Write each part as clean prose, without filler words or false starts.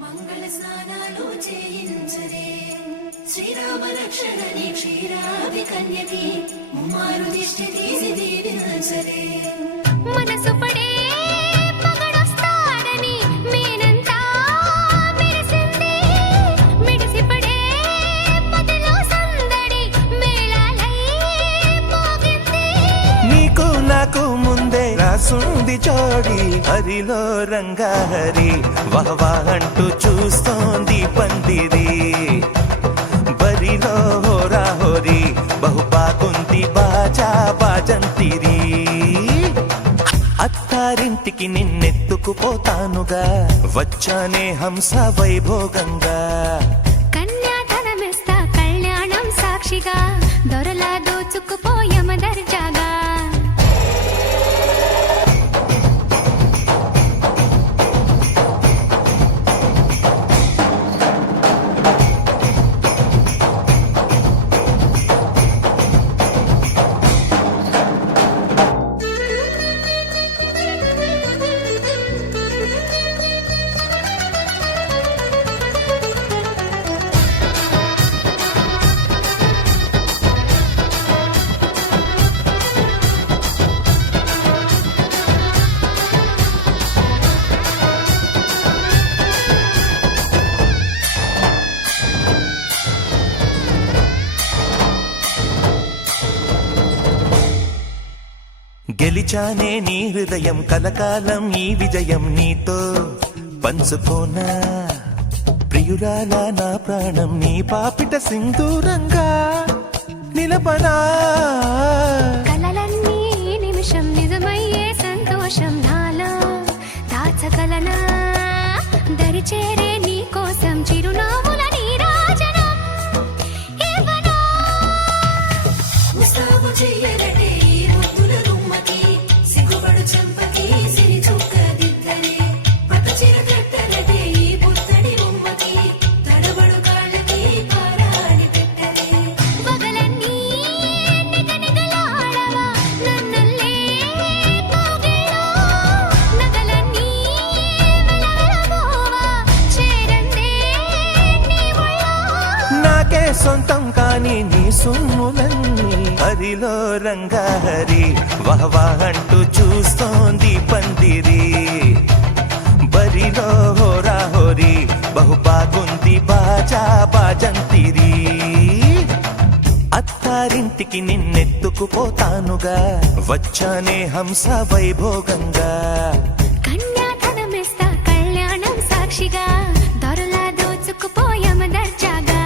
మంగళ స్నానాలు చేయించరే శ్రీరామ రక్షణని క్షీరాభి కన్యకి ముమ్మారు దిష్టి తీసి దీవించరే మనసు పడే పగడొస్తాడని మేనంతా మెరిసింది మిడిసి పడే పదిలో సందడి మేళాలై మోగింది నీకు నాకు ముందే రాసుంది జోడి హరిలో రంగాహరి వహవా అంటూ చూస్తోంది పందిరి బరిలో హోరా హోరి బహుబాగుంది బాజా బాజంతిరి అత్తారింటికి నిన్నెత్తుకుపోతానుగా వచ్చానే హంస వైభోగంగా కన్యాధనమిస్తా కళ్యాణం సాక్షిగా దొరలా దోచుకుపోయమ దర్జాగా గెలిచానే నీ హృదయం కలకాలం ఈ విజయం నీతో పంచుకోనా ప్రియురాలా నా ప్రాణం నీ పాపిట సింధూరంగా నిలపనా కలలన్నీ నిమిషం నిజమయ్యే సంతోషం నాలో దాచగలనా దరిచేరే నీ కోసం చిరునవ్వుల నీరాజనం ఇవ్వనా ముస్తాబు చెయ్యరటే ఈ ముద్దుల గుమ్మకి సిగ్గుపడు చెంపకి సిరి చుక్క దిద్దలే పట్టు చీర కట్టలటే ఈ పుత్తడి బొమ్మకి తడబడు కాళ్ళకి పారాడి పెట్టలే పగలన్నీ నిగనిగలాడవా నన్నల్లే కోగిలో నగలన్నీ వెలవెలబోవా చేరందే నీ ఒళ్ళో నాకే సొంతం కాని నీ సుమ్ములన్నీ హరిలో రంగాహరి వహవా అంటూ చూస్తోంది పందిరి బరిలో హోరా హోరి బహుబాగుంది బాజా బాజంతిరి అత్తారింటికి నిన్నెత్తుకుపోతానుగా వచ్చానే హంస వైభోగంగా కన్యాధనమిస్తా కళ్యాణం సాక్షిగా దొరలా దోచుకుపోయమ దర్జాగా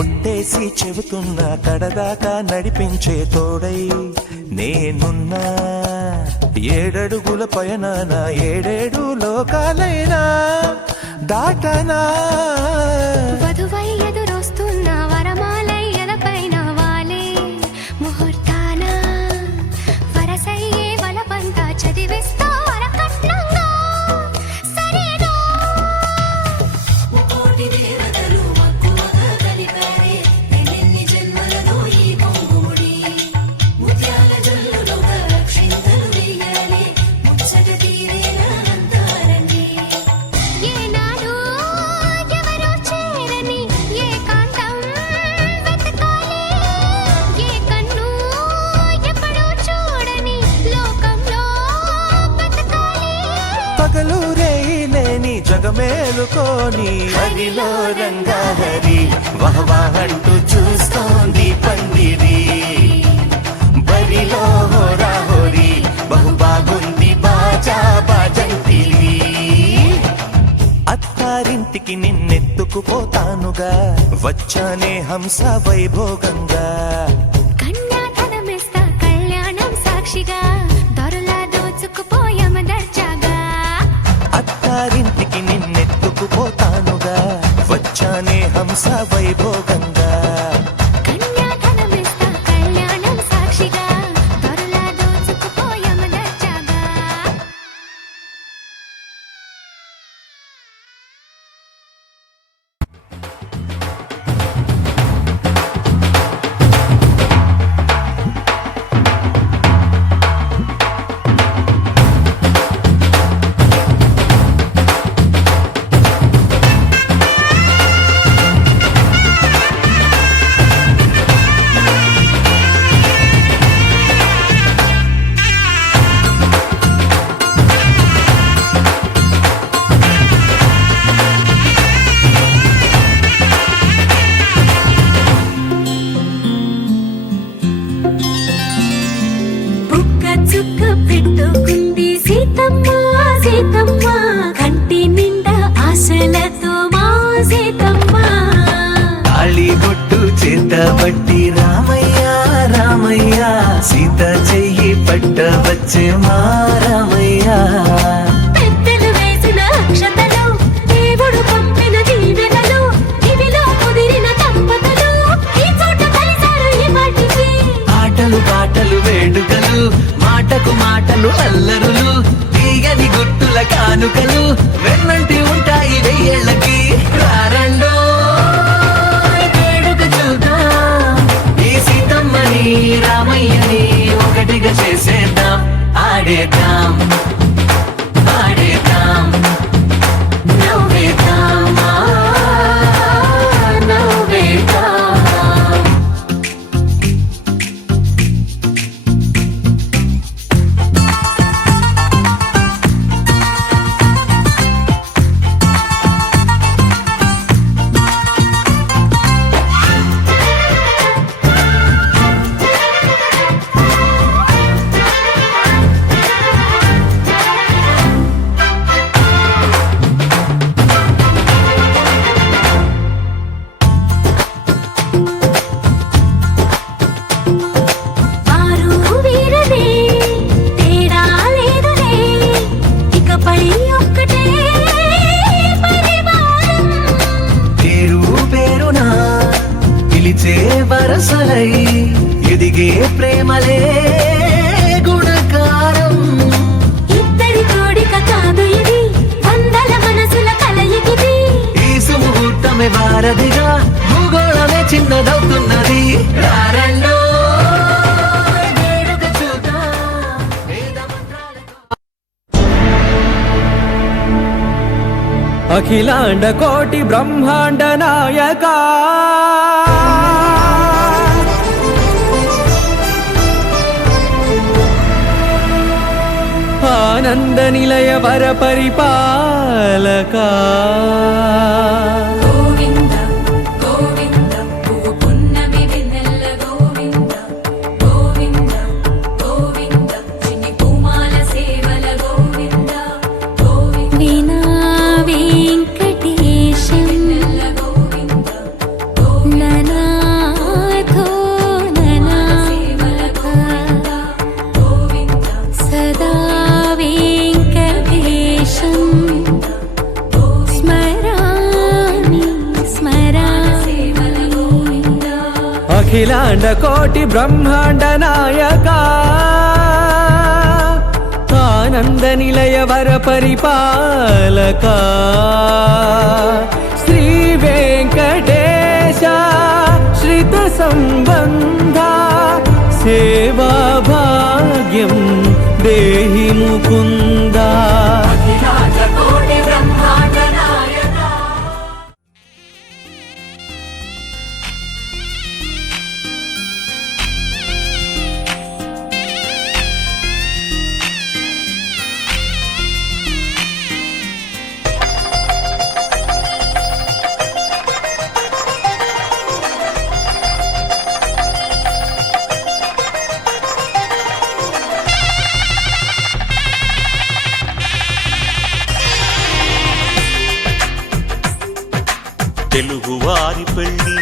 ఒట్టేసి చెబుతున్నా కడదాకా నడిపించే తోడై నేనున్నా ఏడడుగుల పయనాన ఏడేడు లోకాలైనా దాటనా వధువై ఎదురొస్తున్న వరమాలై ఎదపైన వాలే ముహూర్తాన వరసయ్యే వలపంతా చదివిస్తా వరకట్నంగా సరేనా కోటి దేవతలు మక్కువగా కలిపారే ఎన్నెన్ని జన్మలలో ఈ కొంగుముడి ముత్యాల జల్లులుగా క్షింతలు వేయాలి ముచ్చట తీరేలా అంతారండి ఏనాడు ఎవరో చేరని ఏకాంతం వెతకాలి ఏ కన్ను ఎప్పుడూ చూడని లోకంలో బతకాలి పగలు రేయి లేని జగ మేలుకోని హరిలో రంగాహరి వహవాహంటూ చూస్తోంది పందిరి బరిలో హోరా హోరీ బహు బాగుంది బాజా బాజంతిరి అత్తారింటికి నిన్నెత్తుకుపోతానుగా వచ్చానే హంస వైభోగంగా కన్యాధనమిస్తా కళ్యాణం సాక్షిగా దొరలా దోచుకుపోయామ దర్జాగా అత్తారింటికి నిన్నెత్తుకుపోతానుగా వచ్చానే హంస వైభోగంగా కన్యాధనమిస్తా కళ్యాణం సాక్షిగా దొరలా దోచుకుపోయామ దర్జాగా బుక్క చుక్క పెట్టుకుంది సీతమ్మ సీతమ్మ కంటి నిండా ఆశలతో మా సీతమ్మ తాళిబొట్టు చేతబట్టి రామయ్య రామయ్య సీత చెయ్యి పట్ట వచ్చే మా రామయ్య పెద్దలు వేసిన అక్షతలు దేవుడు పంపిన దీవెనలు ఇవిలో కుదిరిన దంపతులు ఈ చోట కలిసారు ఈ పాటికి ఆటలు పాటలు వేడుకలు మాటకు మాటలు అల్లరులు తీయని గుట్టుల కానుకలు వెన్నంటి ఉంటాయి వెయ్యేళ్ళకి రారండో వేడుక చూద్దాం ఈ సీతమ్మని రామయ్యని ఒకటిగా చేసేద్దాం ఆడేద్దాం ఆడేద్దాం నవ్వేద్దాం నవ్వేద్దాం వారు వీరనే తేడా లేదులే ఇకపై ఒక్కటే పరివారం పేరు పేరునా పిలిచే వరసలై ఎదిగే ప్రేమలే గుణకారం ఇద్దరి కోడిక కాదు ఇది వందల మనసుల కలయికిది ఈ సుముహూర్తమే వారధిగా భూగోళమే చిన్నదవుతున్నది రారండో వేడుక చూద్దాం వేద మంత్రాలతో అఖిలాండ కోటి బ్రహ్మాండ నాయక ఆనంద నిలయ వర పరిపాలక గోవింద గోవింద పువ్వు పున్నమి వెన్నెల గోవింద గోవింద గోవింద చిన్ని పూమాల సేవల గోవింద గోవింద వీణా వెంకటేశం వెన్నెల గోవింద గోవింద ననాథో సేవల ననాథ గోవింద సదా వెంకటేశం స్మరామి స్మరామి సేవల గోవింద అఖిలాండ కోటి బ్రహ్మాండ నాయక ఆనంద నిలయ వర పరిపాలక శ్రీ వెంకటేశ శ్రిత సంబంధ సేవా భాగ్యం దేహి ముకుందా కోటి బ్రహ్మాండ నాయక తెలుగువారి పెళ్ళి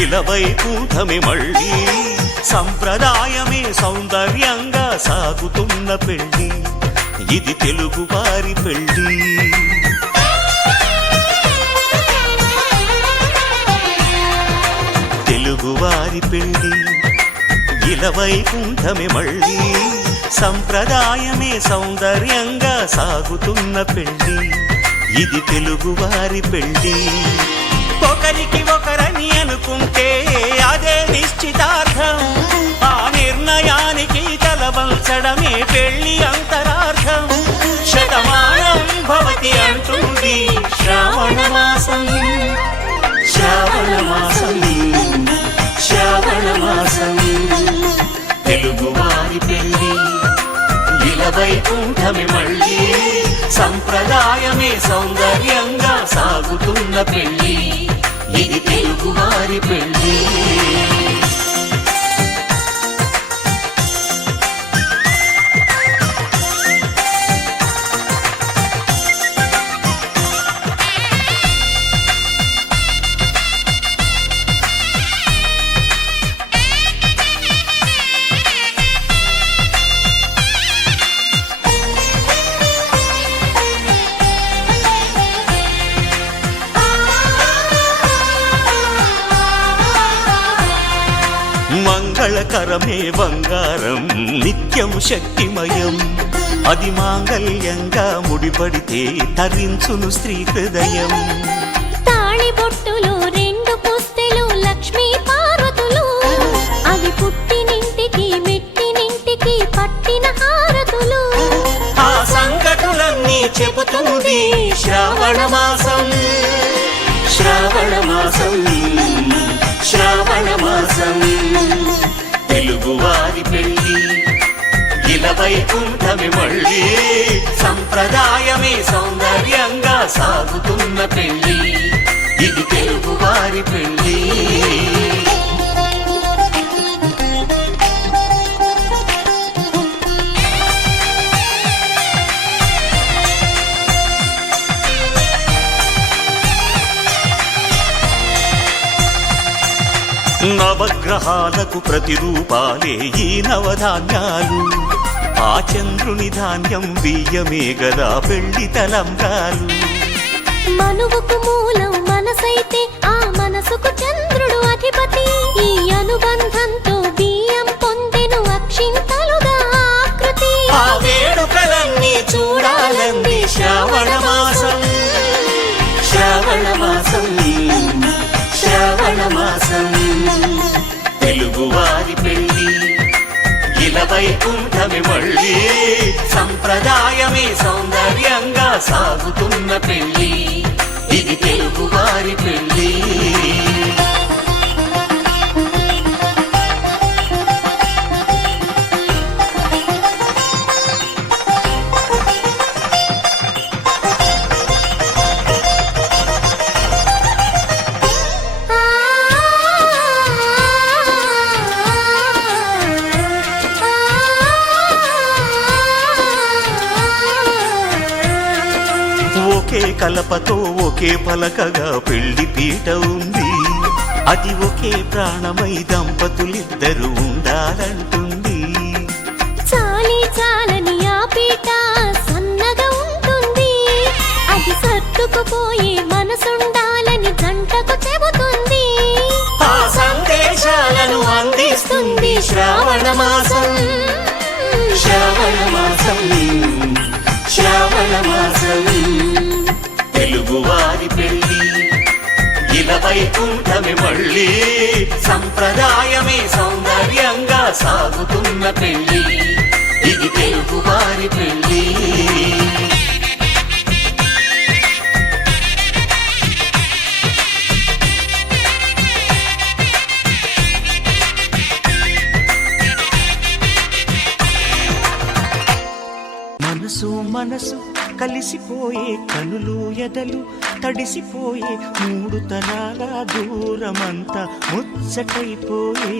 ఇలవైకుంఠమే మళ్ళీ సంప్రదాయమే సౌందర్యంగా సాగుతున్న పెళ్ళి ఇది తెలుగువారి పెళ్ళి తెలుగువారి పెళ్ళి ఇలవైకుంఠమే మళ్ళీ సంప్రదాయమే సౌందర్యంగా సాగుతున్న పెళ్ళి ఇది తెలుగువారి పెళ్ళి ఒకరికి ఒకరని అనుకుంటే అదే నిశ్చితార్థం ఆ నిర్ణయానికి తలవంచడమే పెళ్లి అంతరార్థం శతమానం భవతి అంటుంది శ్రావణ మాసం శ్రావణ మాసం శ్రావణ మాసం తెలుగువారి పెళ్ళి ఇలవైకుంఠమే మళ్ళీ సంప్రదాయమే సౌందర్యంగా సాగుతున్న పెళ్ళి ఇది తెలుగువారి పెళ్ళి మంగళకరమే బంగారం నిత్యం శక్తిమయం అది మాంగళ్యంగా ముడిపడితే తరించును స్త్రీ హృదయం తాళిబొట్టులు రెండు పుస్తెలు లక్ష్మీ పార్వతులు అవి పుట్టినింటికి మెట్టినింటికి పట్టిన హారతులు ఆ సంగతులన్నీ చెబుతుంది శ్రావణ మాసం శ్రావణ మాసం శ్రావణ మాసం తెలుగువారి పెళ్ళి ఇలవైకుంఠమే మళ్ళీ సంప్రదాయమే సౌందర్యంగా సాగుతున్న పెళ్ళి ఇది తెలుగువారి పెళ్ళి నవగ్రహాలకు ప్రతిరూపాలే ఈ నవధాన్యాలు ఆ చంద్రుని ధాన్యం బియ్యమే గదా పెళ్లి తలంబ్రాలు మనువుకు మూలం మనసైతే ఆ మనసుకు చంద్రుడు అధిపతి ఈ అనుబంధంతో బియ్యం పొందెను అక్షింతలుగా ఆకృతి ఆ వేడుకలన్నీ చూడాలంది శ్రావణ మాసం శ్రావణ మాసం శ్రావణ మాసం తెలుగువారి పెళ్ళి ఇలవైకుంఠమే మళ్ళీ సంప్రదాయమే సౌందర్యంగా సాగుతున్న పెళ్ళి ఇది తెలుగువారి పెళ్ళి ఒకే కలపతో ఒకే పలకగా పెళ్లి పీట ఉంది అది ఒకే ప్రాణమై దంపతులిద్దరూ ఉండాలంటుంది చాలి చాలని ఆ పీట సన్నగా ఉంటుంది అది సర్దుకుపోయే మనసుండాలని జంటకు చెబుతుంది ఆ సందేశాలను అందిస్తుంది శ్రావణ మాసం శ్రావణ మాసం శ్రావణ మాసం తెలుగువారి పెళ్ళి ఇలవైకుంఠమే మళ్ళీ సంప్రదాయమే సౌందర్యంగా సాగుతున్న పెళ్ళి ఇది తెలుగువారి పెళ్ళి మనసు మనసు కలిసిపోయే కనులు ఎదలు తడిసిపోయే మూడు తరాల దూరమంతా ముచ్చటైపోయే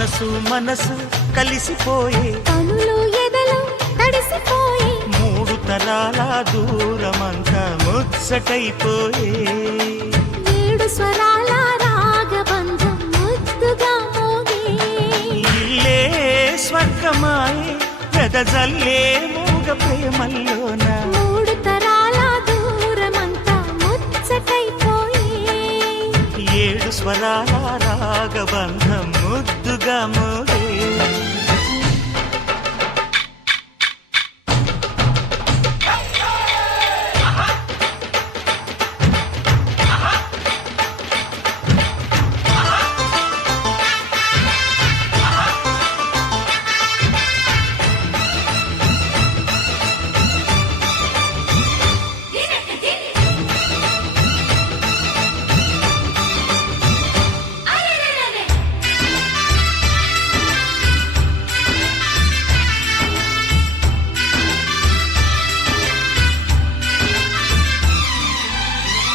మనసు మనసు కలిసిపోయే కనులు ఎదలు తడిసిపోయి మూడు తరాల దూరమంతా ముచ్చటైపోయే ఏడు స్వరాల రాగబంధం ముద్దుగా మోగే ఇల్లే స్వర్గమాయే వెదజల్లే మూగ ప్రేమల్లోన మూడు తరాల దూరమంతా ముచ్చటైపోయి ఏడు స్వరాల రాగబంధం ముద్దుగా మోగే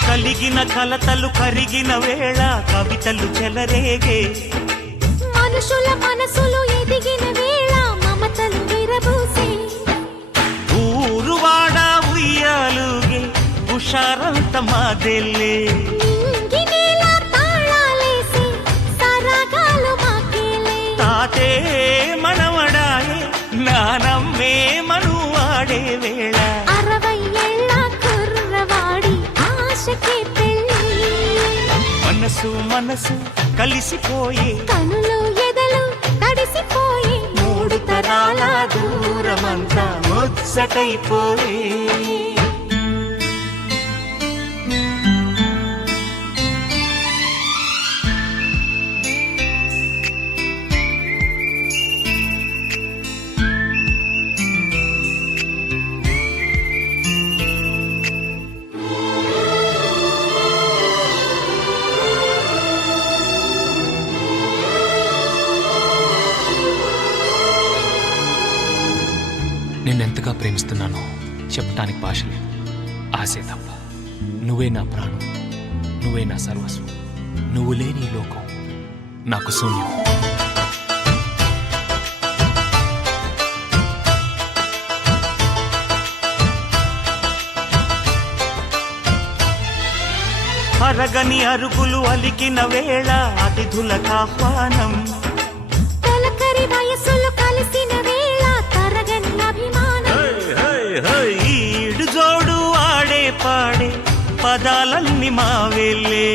కలిగిన కలతలు కరిగిన వేళ కవితలు చెలరేగే మనుషుల మనసులు ఎదిగిన వేళ మమతలు విరబూసే ఊరువాడ ఉయ్యాలుగే హుషారంత మాదెల్లే నింగినేల తాళాలేసి సరాగాలు మాకేలే తాతే మనవడాయే నానమ్మే మనువాడే వేళ 60 ఏళ్ల కుర్రవాడి ఆశకే పెళ్ళి మనసు మనసు కలిసిపోయే కనులు ఎదలు తడిసిపోయి మూడు తరాల దూరమంతా ముచ్చటైపోయే నిన్నెంతగా ప్రేమిస్తున్నానో చెప్పటానికి భాష లేదు. ఆశే తప్ప. నువ్వే నా ప్రాణం, నువ్వే నా సర్వస్వం. నువ్వు లేని ఈ లోకం నాకు శూన్యం. అరగని అరుగులు అలికిన వేళ అతిథులకు ఆహ్వానం తొలకరి వయసులు కలిసిన వేళ తరగని అభిమానం ఈడు జోడు ఆడే పాడే పదాలన్నీ మావేలే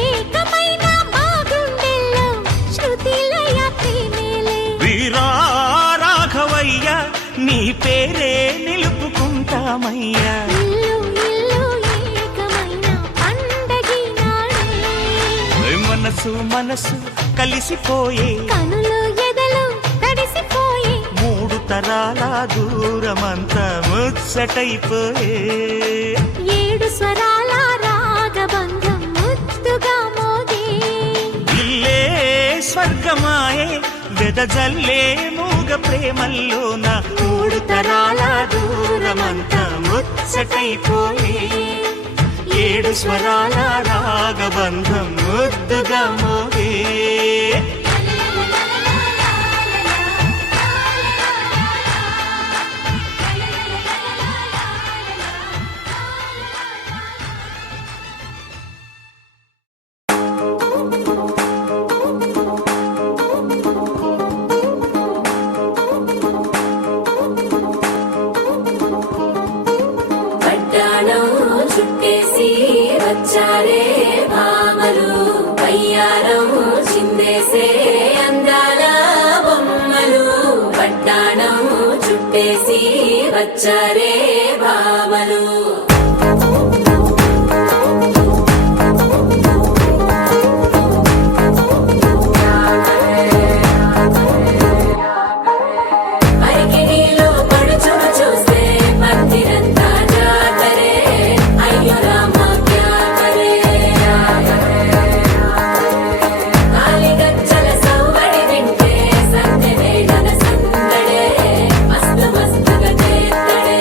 ఏకమైన మా గుండెల్లో శృతిలయ ప్రేమేలే వీరా రాఘవయ్య నీ పేరే నిలుపుకుంటామయ్యా ఇల్లు ఇల్లు ఏకమైన పండగి నాడే మనసు మనసు కలిసిపోయే కనులు ఎదలు తడిసిపోయి మూడు తరాల దూరమంతా ముచ్చటైపోయే ఏడు స్వరాల రాగబంధం ముద్దుగా మోగే ఇల్లే స్వర్గమాయే వెదజల్లే మూగ ప్రేమల్లోన మూడు తరాల దూరమంతా ముచ్చటైపోయే ఏడు స్వరాల రాగబంధం ముద్దుగా మోగే పట్టాణం చుట్టేసి వచ్చారే భామలు పయ్యారం చిందేసే అందాల బొమ్మలు పట్టాణం చుట్టేసి వచ్చారే భామలు అరికిణీలో పడుచును చూస్తే పందిరంతా జాతరే అయ్యో రామ క్యా కరే కాలిగజ్జల సౌవడి వింటే సందడే గన సందడే మస్తు మస్తుగా చేత్తడే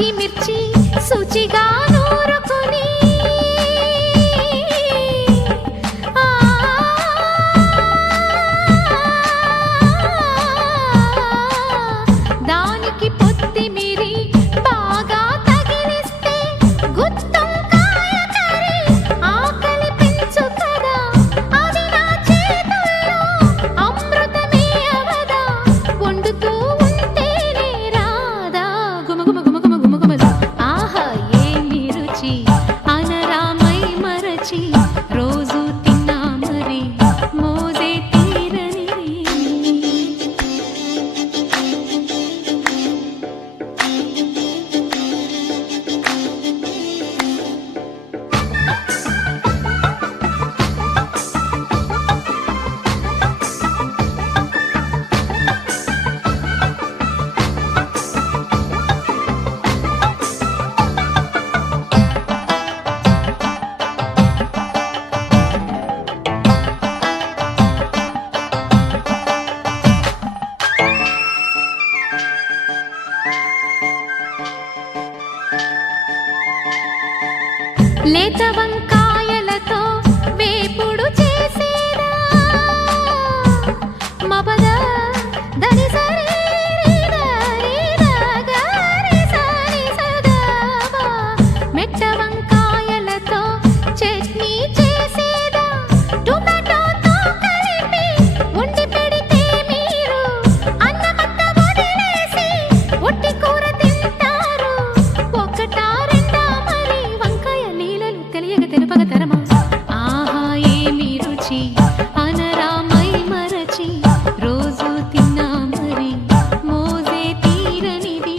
పచ్చిమిర్చి శుచిగా నూరుకుని దానికి పొత్తిమిరి బాగా తగిలిస్తే గుత్తొంకాయ కర్రీ ఆకలి పెంచు కదా, అది నా చేతుల్లో అమృతమే అవదా, వండుతూ ఉంటేనే రాదా గుమగుమ గుమగుమ గుమగుమలు. ఆహా ఏమి రుచి అనరామై మరచి రోజు తిన్నా మరి మోజే తీరని. లేత వంకాయలతో వేపుడు చేసేదా మపద దని సరి గరి సరి సదావా. మెట్ట వంకాయలతో చట్నీ చేసేదా టొమాటోతో కలిపి వండి పెడితే మీరు అన్నమంతా వదిలేసి ఒట్టి కూర తింటారు. ఒకటా రెండా మరి వంకాయ లీలలు తెలియక తెలుపగ తరమా. ఆహా ఏమి రుచి అనరామై మరచి రోజు తిన్నా మరి మోజే తీరనిది.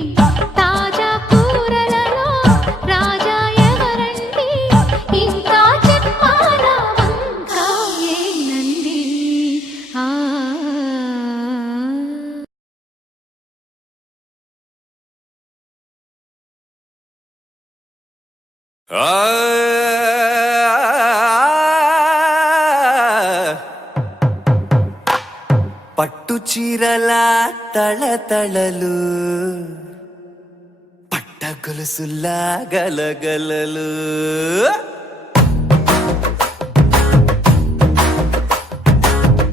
తాజా కూరలలో రాజా ఎవరండి, ఇంకా చెప్పాలా వంకాయేనండి. ఆ పట్టు చీరల తళతళలు, పట్ట గొలుసులా గలగలలు.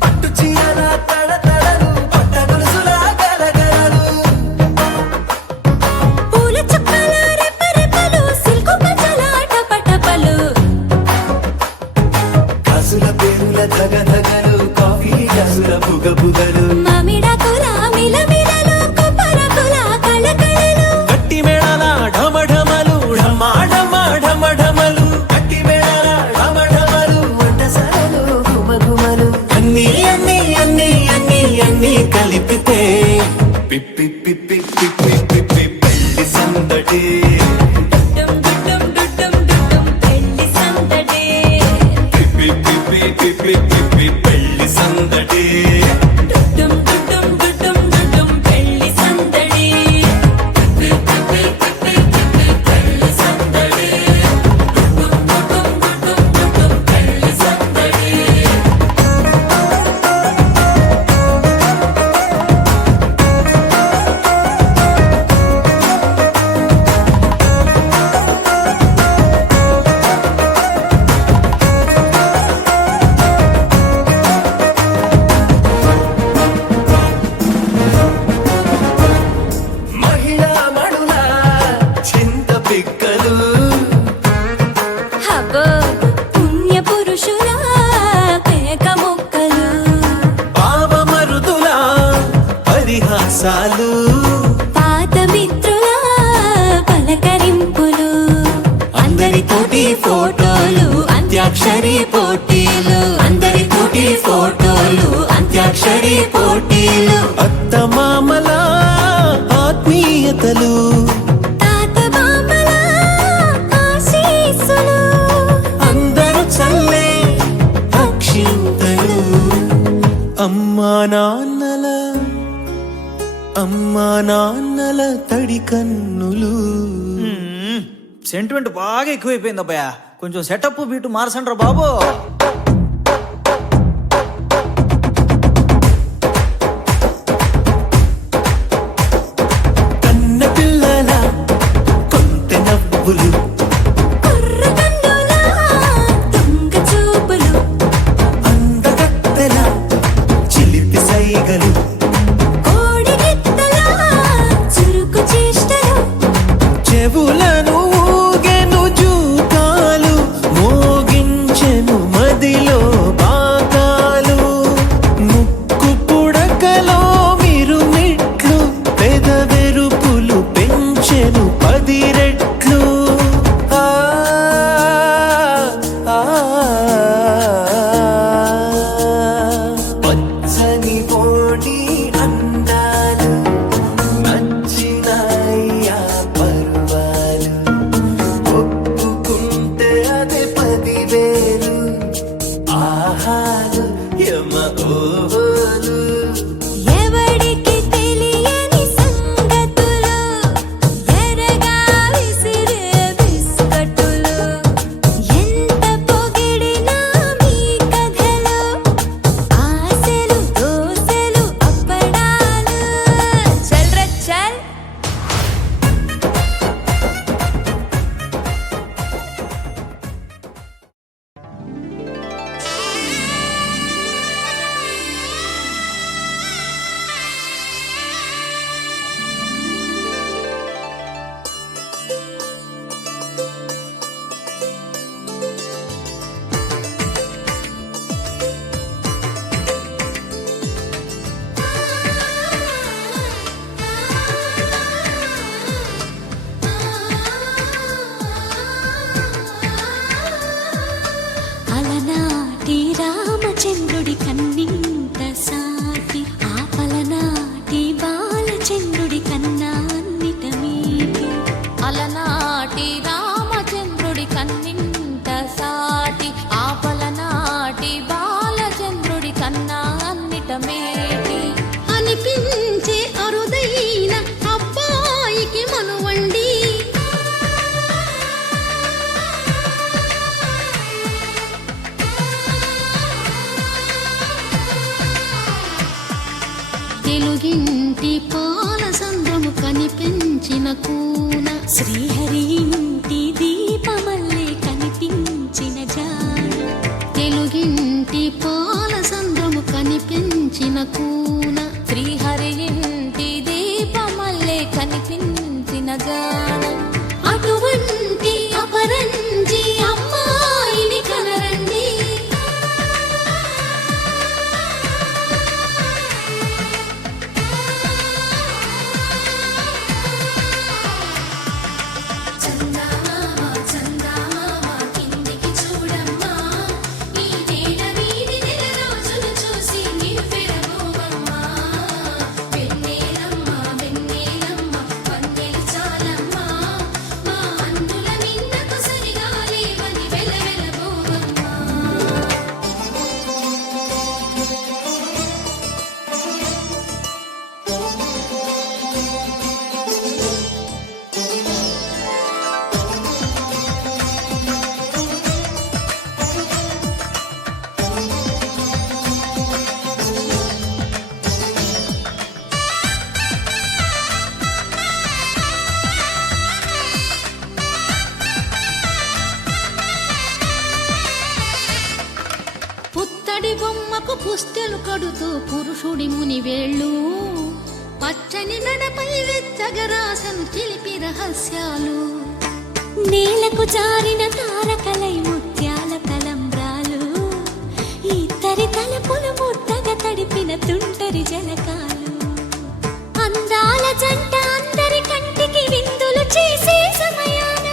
పట్టు చీరల తళతళలు, పట్ట గొలుసులా గలగలలు. పూల చుక్కల రెపరెపలు సిల్కు పచ్చల టపటపలు గాజుల పేరుల ధగధగలు, కాఫీ గాజుల బుగబుగలు. మామిడాకుల మిలమిలలు కొబ్బరకుల కళకళలు గట్టి మేళాల ఢమఢమలు ఢమా ఢమా ఢమఢమలు. గట్టి మేళాల ఢమఢమలు, వంటసరలు గుమగుమలు. అన్నీ అన్నీ అన్నీ అన్నీ అన్నీ కలిపితే పిప్పి పిప్పి పిప్పి పిప్పి పెళ్లి సందడి. డుడ్డం డుడ్డం డుడ్డం డుడ్డం పెళ్లి సందడి. పిప్పి పిప్పి పిప్పి పిప్పి పెళ్లి సందడి. డుడ్డం డుడ్డం డుడ్డం డుడ్డం పెళ్లి సందడి. పిప్పి పిప్పి పిప్పి పిప్పి పెళ్లి సందడి. డుడ్డం డుడ్డం డుడ్డం డుడ్డం పెళ్లి సందడి. మహిళా మడుల చింత పిక్కలు, హబ్బో పుణ్య పురుషుల పేక మొక్కలు పావమరుదుల పరిహాసాలు. పాత మిత్రుల పలకరింపులు అందరితోటి ఫోటోలు, అంత్యాక్షరి పోటీలు. అందరితోటి ఫోటోలు, అంత్యాక్షరి పోటీలు. అత్తమామల ఆత్మీయతలు, తాత బామ్మల ఆశీస్సులు అందరూ చల్లే అక్షింతలు. అమ్మా నాన్నల తడి కన్నులు. సెంటిమెంట్ బాగా ఎక్కువైపోయింది అబ్బాయా, కొంచెం సెటప్ బీటు మార్చండ్రా బాబు. కన్న పిల్లల అమ్మ ఓహోలు. ఎవడికి తెలియని సంగతులు ఎరగా విసిరే బిస్కట్టులు ఎంత పొగిడినా మీ కథలు ఆశలు దోసలు అప్పడాలు చల్ రే చల్. అలనాటి రామచంద్రుడి కన్నింత సాటి ఆపలనాటి బాలచంద్రుడి కన్నా అన్నిట మీటి. అలనాటి రామచంద్రుడి కన్నింత సాటి ఆపలనాటి బాలచంద్రుడి కన్నా అన్నిట మేటి అనిపించే అరుదైన అబ్బాయికి మనువండి. తెలుగింటి పాలసంద్రము కనిపించిన కూన శ్రీహరి ఇంటి దీపమల్లే కనిపించిన జాన. తెలుగింటి పాలసంద్రము కనిపించిన కూన శ్రీహరి ఇంటి దీపమల్లే కనిపించిన జాన. అటువంటి అపరంజి అమ్మాయిని కనరండి. చందమామ చందమామ కిందికి చూడమ్మా ఈ నేల వీడి నెల రోజులు చూసి నివ్వెరబోవమ్మా. వెన్నెలమ్మ వెన్నెలమ్మ వన్నెలు చాలమ్మా మా అందుల మిన్నకు సరిగా లేవని వెలవెలబోవమ్మా. పుత్తడి బొమ్మకు పుస్తెలు కడుతూ పురుషుడి ముని వేళ్ళు పచ్చని నడపై వెచ్చగరాసను చిలిపి రహస్యాలు. నేలకు జారిన తారకలై ముత్యాల తలంబ్రాలు ఇద్దరి తలపులు ముద్దగా తడిపిన తుంటరి జలకాలు. అందాల జంట అందరి కంటికి విందులు చేసే సమయాన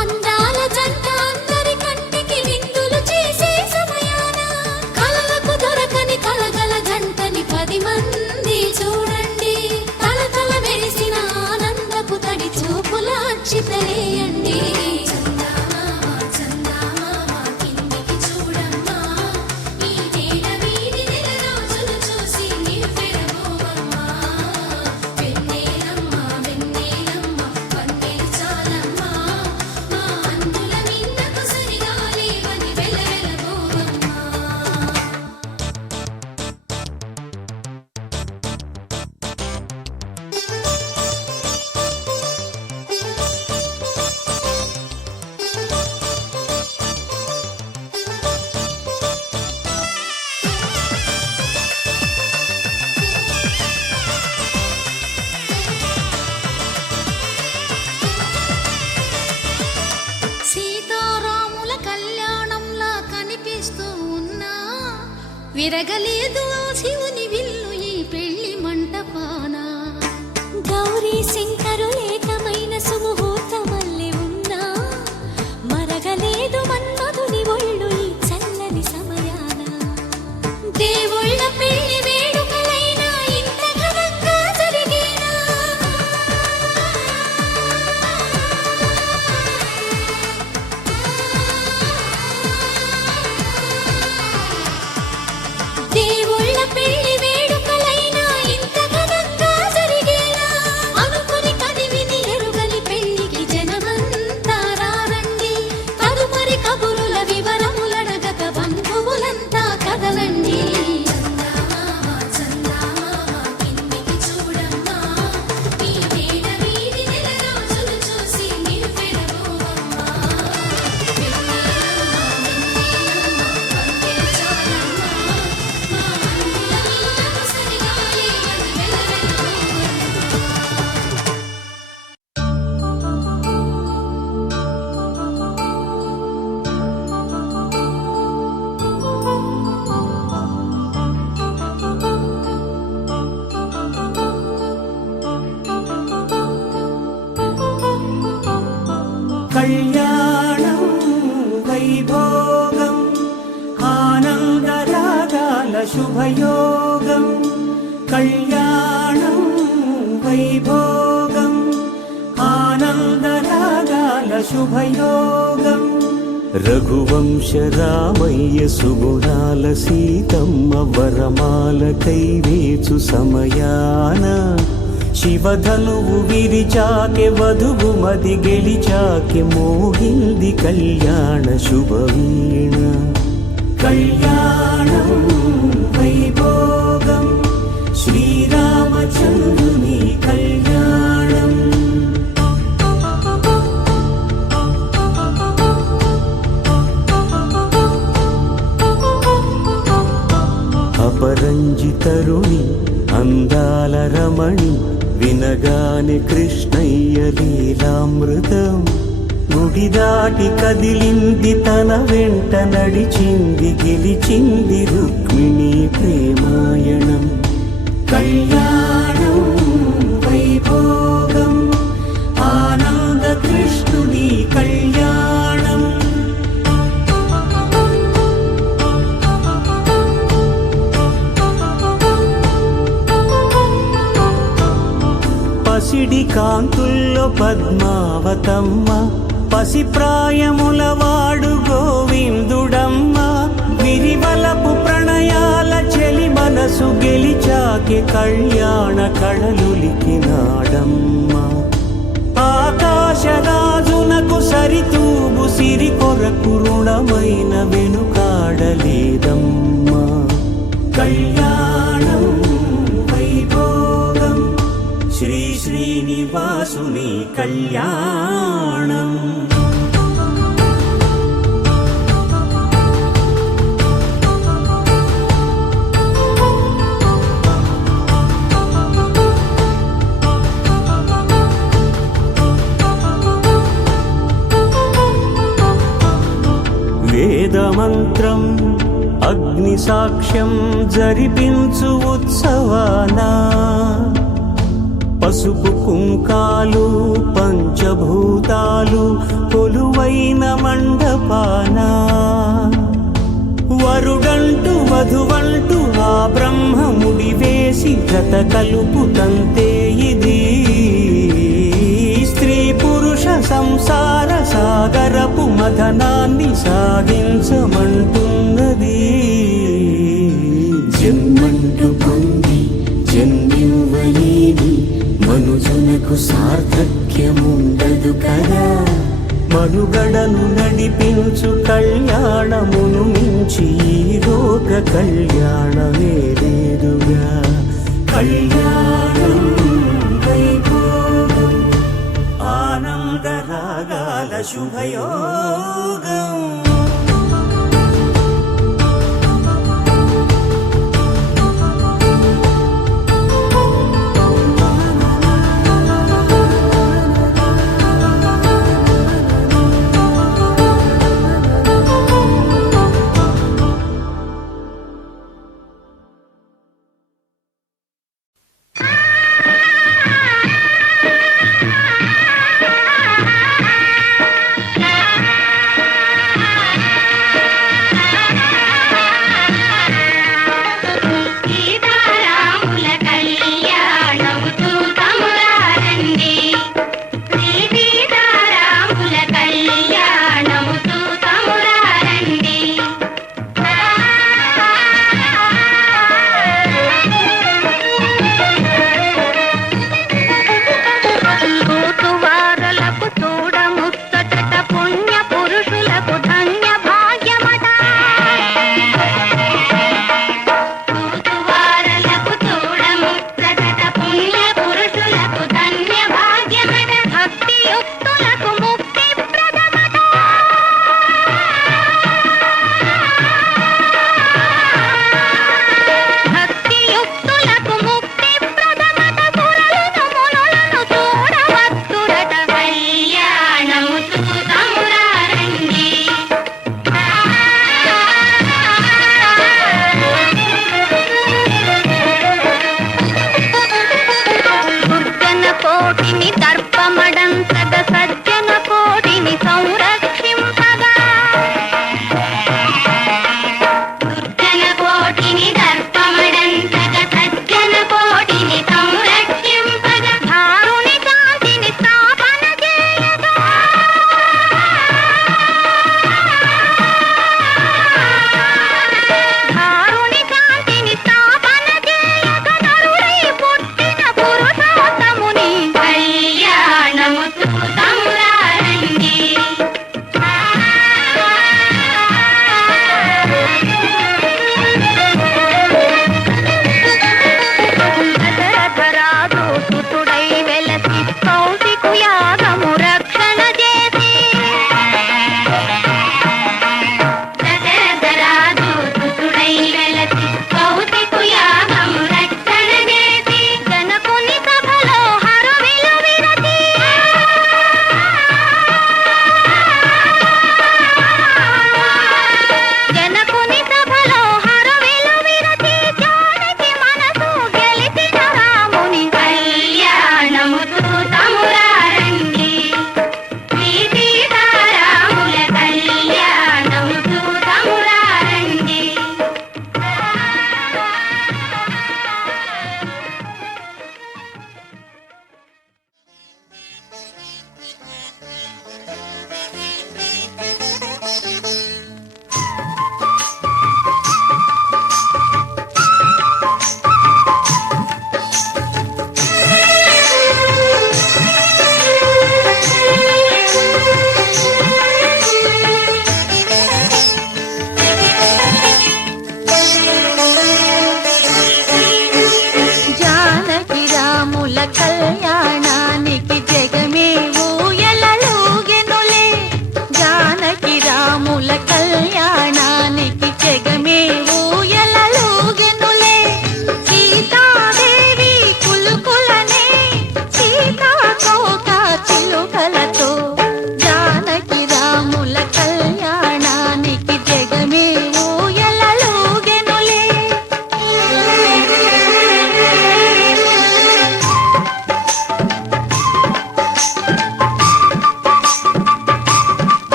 అందాల జంట అందరి కంటికి విందులు చేసే సమయాన కలలకు దొరకని కలగల జంటని 10 మంది చూడండి. తలతల మెరిసిన ఆనందపు తడి చూపుల అక్షితలేయండి. చందమామ చందమామ కిందికి చూడమ్మా ఈ నేల వీడి నెల రోజులు చూసి నివ్వెరబోవమ్మా. వెన్నెలమ్మ వెన్నెలమ్మ వన్నెలు చాలమ్మా మా అందుల మిన్నకు సరిగా లేవని వెలవెలబోవమ్మా. సీతారాముల కళ్యాణంలా కనిపిస్తూ ఉన్నా విరగలేదు ఆ శివుని విల్లు ఈ పెళ్లి మంటపాన. గౌరీ శంకరులేకమైన సుముహూర్తమల్లె ఉన్నా మరగలేదు మన్మధుని ఒళ్ళు ఈ చల్లని సమయాన. దేవుళ్ళ పెళ్లి వేడుకలైనా ఇంత ఘనంగా జరిగేనా. కళ్యాణం వైభోగం ఆనందరాగాల శుభయోగం కళ్యాణం వైభోగం ఆనందరాగాల శుభయోగం రఘువంశ రామయ్య సుగుణాల సీతమ్మ వరమాల కైవేచు సమయాన శివధనువు విరిచాకె వధువు మది గెలిచాకె మోగింది కళ్యాణ శుభవీణ కళ్యాణం వైభోగం శ్రీరామచంద్రుని కళ్యాణం అపరంజితరుణి అందాల రమణి వినగానే కృష్ణయ్య లీలామృతం గుడి దాటి కదిలింది తన వెంట నడిచింది గెలిచింది రుక్మిణి ప్రేమాయణం కళ్యాణం వైభోగం ఆనంద కృష్ణుని కళ్యాణం పసిడి కాంతుల్లో పద్మావతమ్మ పసిప్రాయముల వాడు గోవిందుడమ్మ విరివలపు ప్రణయాల చెలి మనసు గెలిచాకె కళ్యాణ కళలులికినాడమ్మ ఆకాశరాజునకు సరితూబు సిరి కొరకు రుణమైన వెనుకాడలేదమ్మ కళ్యాణం వైభోగం శ్రీ శ్రీనివాసుని కళ్యాణం వేదమంత్రం అగ్ని సాక్ష్యం జరిపించు ఉత్సవానా పసుపు కుంకాలు పంచభూతాలు కొలువైన మండపాన వరుడంటూ వధువంటూ ఆ బ్రహ్మముడి వేసి జత కలుపుతంతే ఇది స్త్రీ పురుష సంసార సాగరపు మథనాన్ని సాగించమంటున్నది జన్మంటూ పొంది జన్మివ్వలేని మనుజునకు సార్థక్యముండదు కదా మనుగడను నడిపించు కళ్యాణమును మించి ఈ లోక కళ్యాణమే లేదుగా కళ్యాణం వైభోగం ఆనందరాగాల శుభయోగం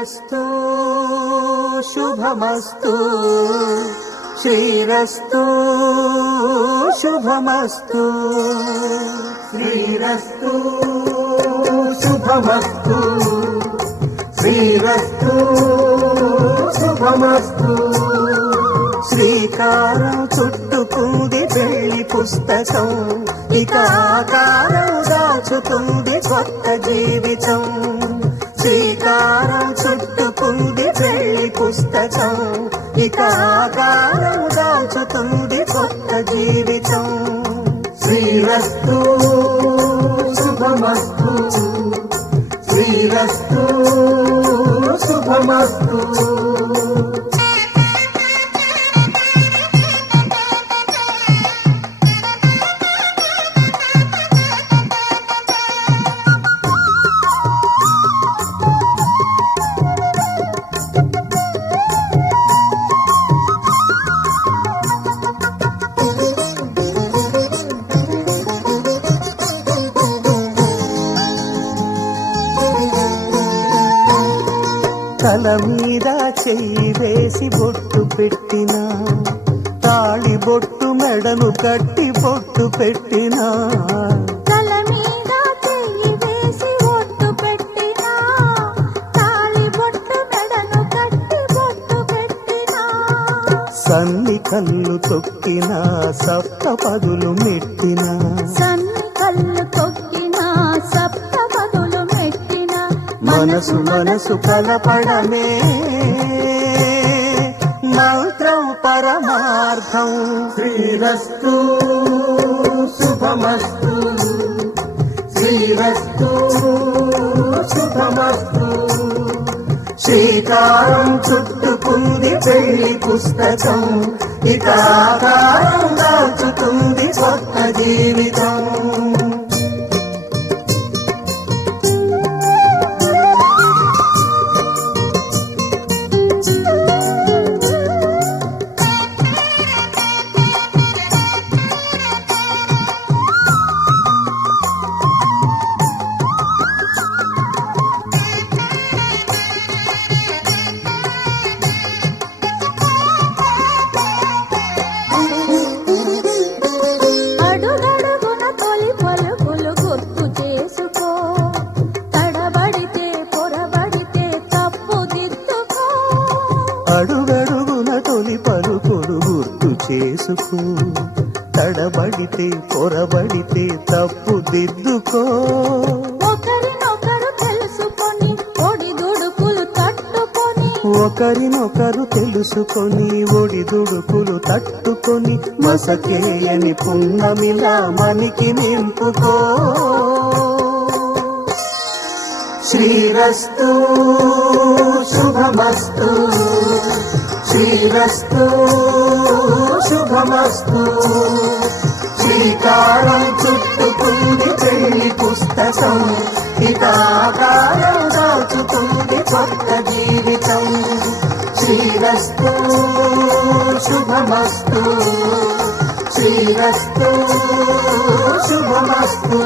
శ్రీరస్తు శుభమస్తు శ్రీరస్తు శుభమస్తు శ్రీరస్తు శుభమస్తు శ్రీరస్తు శుభమస్తు శ్రీకారం చుట్టుకుంది పెళ్లి పుస్తకం ఇక ఆకారం దాచుతుంది కొత్త జీవితం శ్రీకారం చుట్టుకుంది పెళ్లి పుస్తకం ఇక ఆకారం దాచుతుంది కొత్త జీవితం శ్రీరస్తు శుభమస్తు శ్రీరస్తు శుభమస్తు తల మీద చెయ్యి వేసి బొట్టు పెట్టినా తాళి బొట్టు మెడను కట్టి బొట్టు పెట్టినా తల మీద చెయ్యి వేసి ఒట్టు పెట్టినా తాళి బొట్టు మెడను కట్టి బొట్టు పెట్టినా సన్ని కళ్ళు తొక్కినా సప్త పదులు మెట్టినా సన్ని కళ్ళు తొక్కినా సప్త పదులు మెట్టినా మనసు మనసు కలపడమే మంత్రం పరమార్థం శ్రీరస్తు శుభమస్తు శ్రీరస్తు శుభమస్తు శ్రీకారం చుట్టుకుంది పెళ్లి పుస్తకం ఇక ఆకారం దాచుతుంది కొత్త జీవితం అడుగడుగున తొలి పలుకులు గుర్తు చేసుకో తడబడితే పొరబడితే తప్పు దిద్దుకో అడుగడుగున తొలి పలుకుడు గుర్తు చేసుకో తడబడితే పొరబడితే తప్పు దిద్దుకో ఒకరినొకరు తెలుసుకొని ఒడిదుడుకులు తట్టుకొని ఒకరినొకరు తెలుసుకొని ఒడిదుడుకులు తట్టుకొని మసకేయని పున్నమిలా మనికి నింపుకో శ్రీరస్తు శుభమస్తు శ్రీరస్తు శుభమస్తు శ్రీకారం చుట్టుకుంది పెళ్లి పుస్తకం ఇక ఆకారం దాచుతుంది కొత్త జీవితం శ్రీరస్తు శుభమస్తు శ్రీరస్తు శుభమస్తు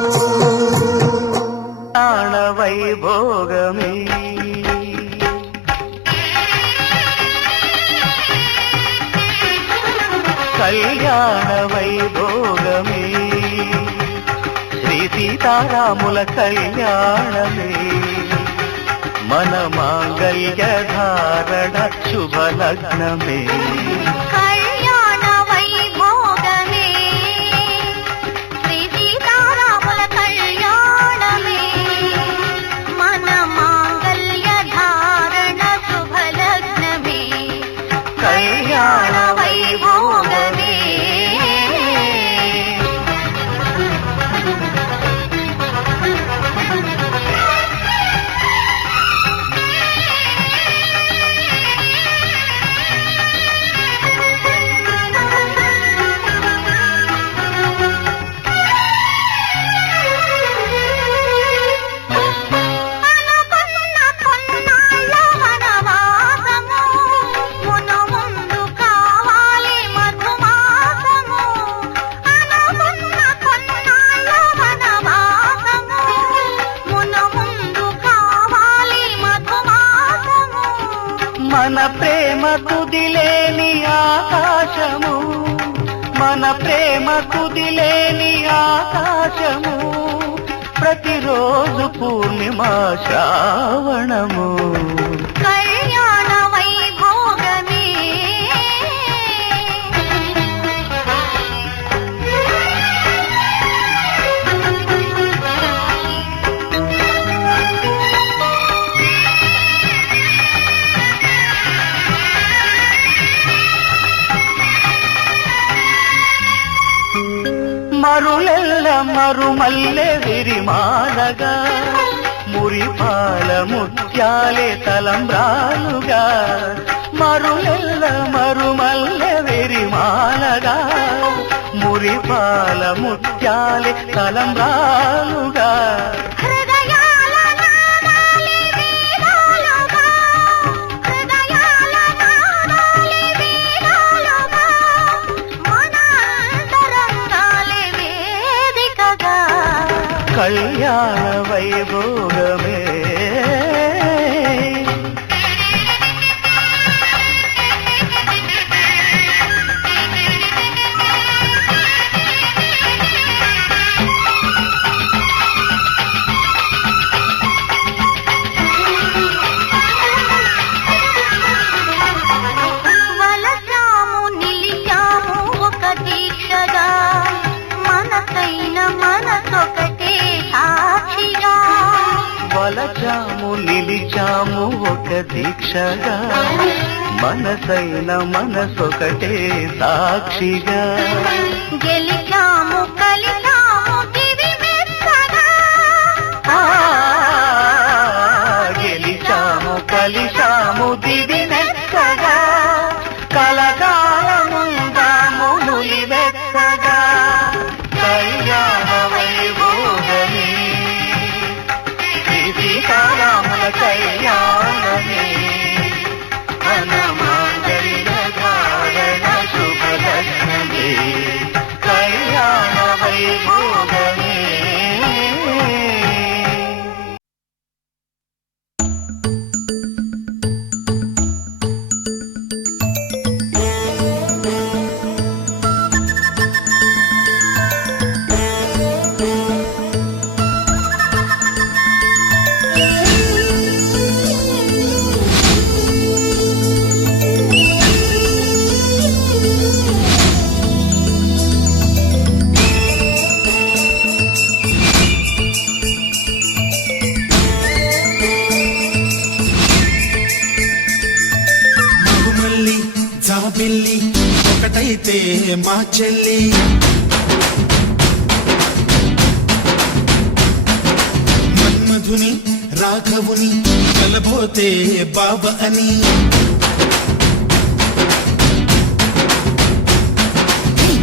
వైభోగమే కళ్యాణ వైభోగమే శ్రీ సీతారాముల కళ్యాణమే మన మాంగళ్య ధారణ శుభలగ్నమే కళ్యాణ వైభోగమే శ్రీ సీతారాముల కళ్యాణమే మన మాంగళ్య ధారణ శుభలగ్నమే కళ్యాణ వైభోగమే ప్రతిరోజు పూర్ణిమ శ్రావణము కళ్యాణ వైభోగమే మరులెల్ల మరుమల్లె విరిమాలగా మురిపాల ముత్యాలే తలంబ్రాలుగా మరులెల్ల మరుమల్లె విరిమాలగా మురిపాల ముత్యాలే తలంబ్రాలుగా హృదయాల నాదాలి వీణాలుగా హృదయాల నాదాలి వీణాలుగా మన అంతరంగాలే వేదికగా కళ్యాణ వైభోగమే వలసాము నిలిచాము ఒక దీక్షగా మనసైన మనసొకటే సాక్షిగా వలచాము నిలిచాము ఒక దీక్షగా మనసైన మనసొకటే సాక్షిగా గెలిచాము కలిసాము దివి మెత్తగా ఆ, గెలిచాము కలిసాము దివి మెత్తగా కలకాలముందాము నులివెత్తగా కళ్యాణ వైభోగమే శ్రీ సీతారాముల కళ్యాణమే వనమాంగళ్య ధారణ శుభలగ్నమే కళ్యాణ వైభోగమే మగుమల్లి జాబిల్లి ఒకటైతే మా చెల్లి మన్మధుని రాఘవుని కలబోతే బాబ అని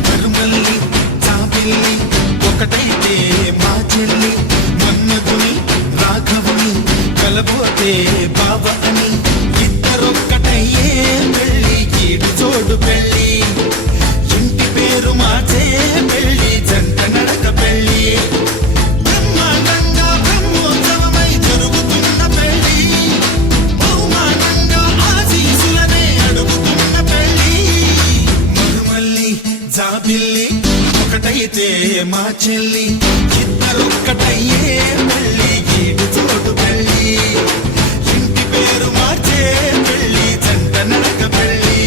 మరుమల్లి జాబిల్లి ఒకటైతే మా చెల్లి మన్మధుని రాఘవుని కలబోతే బాబ అని ఇద్దరొక్కటయ్యే పెళ్ళి కీడు చోడు పెళ్ళి ఇంటి పేరు మార్చే పెళ్ళి జంట నడక పెళ్ళి బ్రహ్మాండంగా బ్రహ్మోత్సవమై జరుగుతున్న పెళ్ళి బహుమానంగా ఆశీసులనే అడుగుతున్న పెళ్ళి మరుమల్లి జాబిల్లి ఒకటైతే మా చెల్లి ఇద్దరొక్కటయ్యే పెళ్ళి కీడు చోటు పెళ్ళి ఇంటి పేరు మార్చే పెళ్ళి జంట నడక పెళ్ళి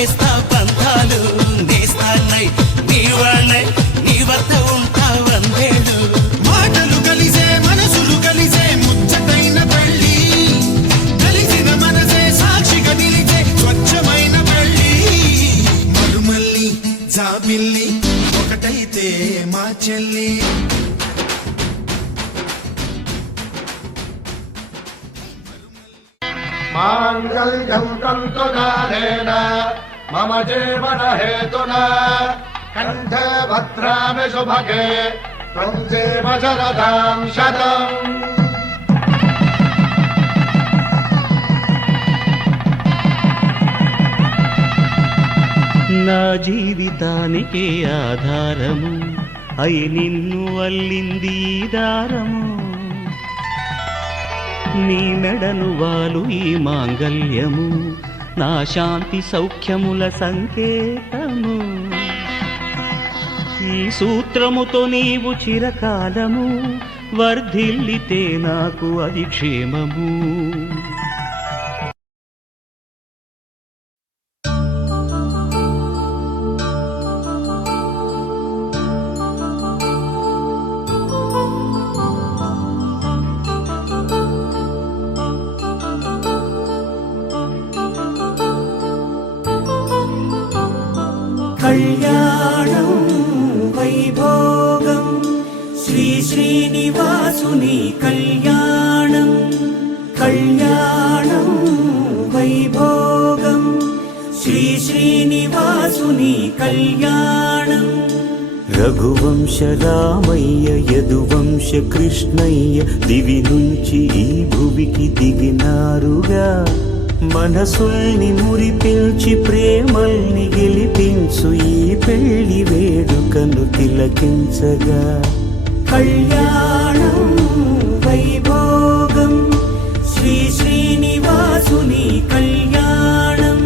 వేస్తా పంతాలు నేస్తాన్నై నీ వాళ్ళై నీ వద్ద ఉంటా వందేళ్ళు మాటలు కలిసే మనసులు కలిసే ముచ్చటైన పెళ్ళి కలిసిన మనసే సాక్షిగా నిలిచే స్వచ్ఛమైన పెళ్ళి మరుమల్లి జాబిల్లి ఒకటైతే మా చెల్లి మాంగళ్యం తంతునానేన మమ జీవన హేతునా కంఠే భద్రామి శుభగే త్వం జీవ శరదాం శతం. నా జీవితానికి ఆధారము అయి నిన్ను అల్లింది ఈ దారము నీ మెడను వాలు ఈ మాంగల్యము నా శాంతి సౌఖ్యముల సంకేతము ఈ సూత్రముతో నీవు చిరకాలము వర్ధిల్లితే నాకు అది క్షేమము. కళ్యాణం వైభోగం శ్రీ శ్రీనివాసుని కళ్యాణం కళ్యాణం వైభోగం శ్రీ శ్రీనివాసుని కళ్యాణం. రఘువంశ రామయ్య యదువంశ కృష్ణయ్య దివి నుంచి ఈ భువికి దిగినారుగా మనసుల్ని మురిపించి ప్రేమల్ని గెలిపించు ఈ పెళ్లి వేడుకను తిలకించగా. కళ్యాణం వైభోగం శ్రీ శ్రీనివాసుని కళ్యాణం.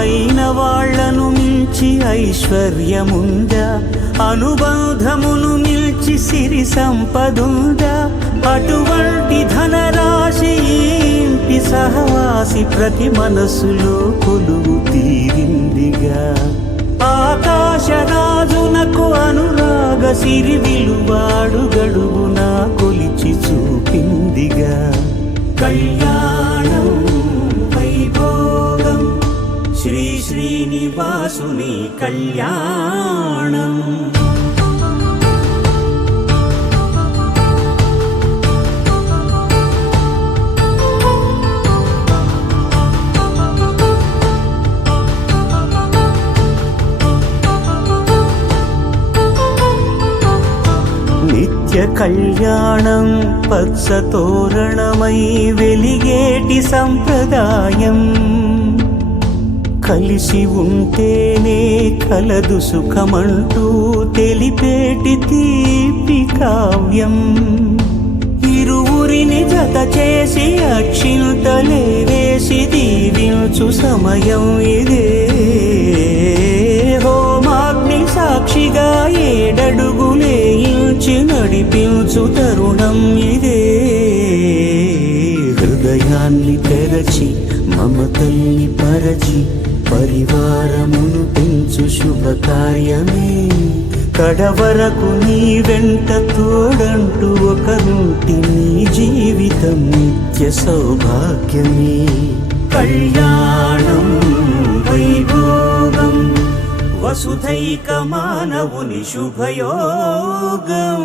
అయిన వాళ్లను మించి ఐశ్వర్యముందా అనుబంధమును మిల్చి సిరి సంపదుందా అటువంటి ధనరాశి ఇంటి సహవాసి ప్రతి మనసులో కొలువు తీరిందిగా. ఆకాశరాజునకు అనురాగ సిరి విలువాడు గడువునా కొలిచి చూపిందిగా. కళ్యాణం వైభోగం శ్రీ శ్రీనివాసుని కళ్యాణం. నిత్య కళ్యాణం పచ్చ తోరణమై వెలిగేటి సంప్రదాయం కలిసి ఉంటేనే కలదు సుఖమంటూ తెలిపేటి తీపి కావ్యం. ఇరువురిని జత చేసి అక్షింతలే వేసి దీవించు సమయం ఇదే. హోమాగ్ని సాక్షిగా ఏడడుగులే ఇంచి నడిపించు తరుణం ఇదే. హృదయాన్ని తెరచి మమతల్ని పరచి పరివారమును పెంచు శుభకార్యమే. కడవరకు నీ వెంట తోడంటూ ఒకరుంటి నీ జీవితం నిత్య సౌభాగ్యమే. కళ్యాణం వైభోగం వసుధైక మానవుని శుభయోగం.